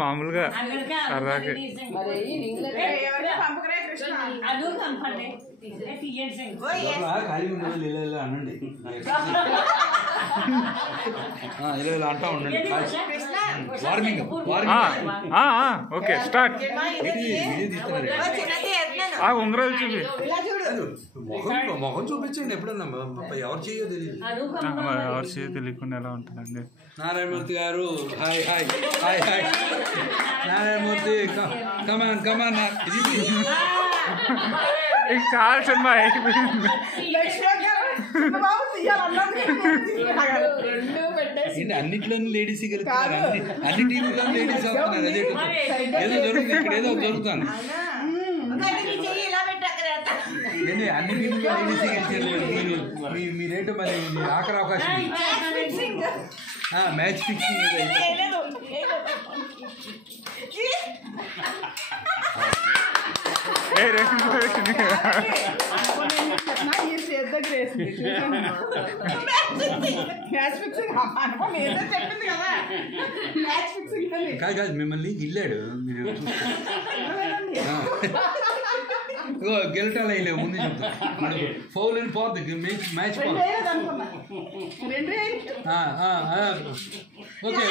మామూలుగా సరదాకి అనండి ఇలా అంటా ఉండండి. Okay start. ఉంగరాలు చూపి మొహం చూపించండి. ఎప్పుడన్నా ఎవరు చేయో తెలియదు. ఎవరు చేయో తెలియకుండా ఎలా ఉంటుందండి. నారాయణమూర్తి గారు hi hi hi hi. Narayanamurthy come on come on. ఇది చాలా సినిమా అయిపోయింది. అన్నిట్లోనూ లేడీస్ గెలుస్తున్నారు. అన్ని టీవీలో లేడీస్ అవుతున్నారు. అదే ఏదో జరుగుతుంది ఇక్కడ, ఏదో జరుగుతుంది. అన్ని టీవీలో లేడీస్ గెలిచారు. మీరేంటో మరి ఆఖరి అవకాశం. మ్యాచ్ ఫిక్సింగ్ కాదు కాదు, మిమ్మల్ని గిల్లాడు. మీరు గెలటాలు అయ్యలేవు. ముందు చెప్తా ఫౌల్ అని పోద్ది మ్యాచ్ పోదు. ఓకే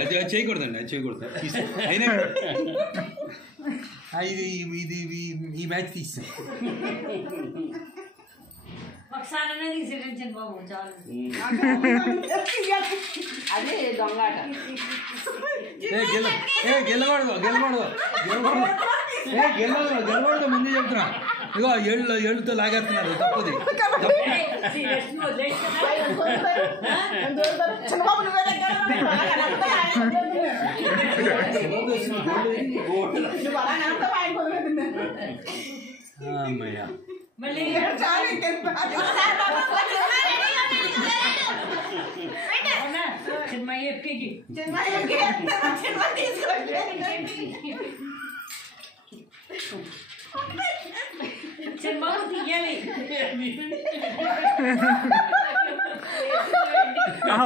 అది చేయకూడదండి, అది చేయకూడదు. అయినా ఇది ఈ మ్యాచ్ తీస్తాం. అదే దొంగాట. గెలవడదు ముందే చెప్తున్నా. ఇగో ఏళ్ళుతో లాగేస్తున్నారు. తప్పది. అమ్మయ్యా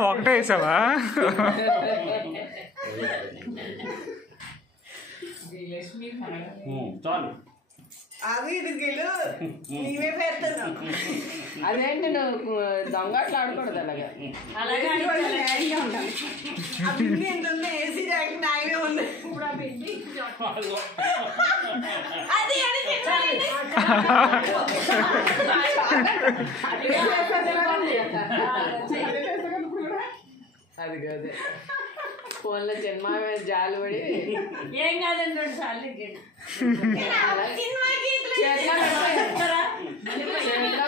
ఒకటే వేసావా? చాలు. అదేంటి నువ్వు దొంగట్లు ఆడకూడదు. అలాగే అది కాదే ఫోన్లో జన్మ జాలు పడి ఏం కాదండి 2 సార్లు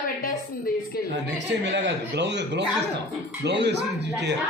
పెట్టేస్తుంది తీసుకెళ్ళి. నెక్స్ట్ టైం ఇలా కాదు, గ్లౌజ్ ఇస్తాం. గ్లౌజ్ వేసుకుని చేయాలి.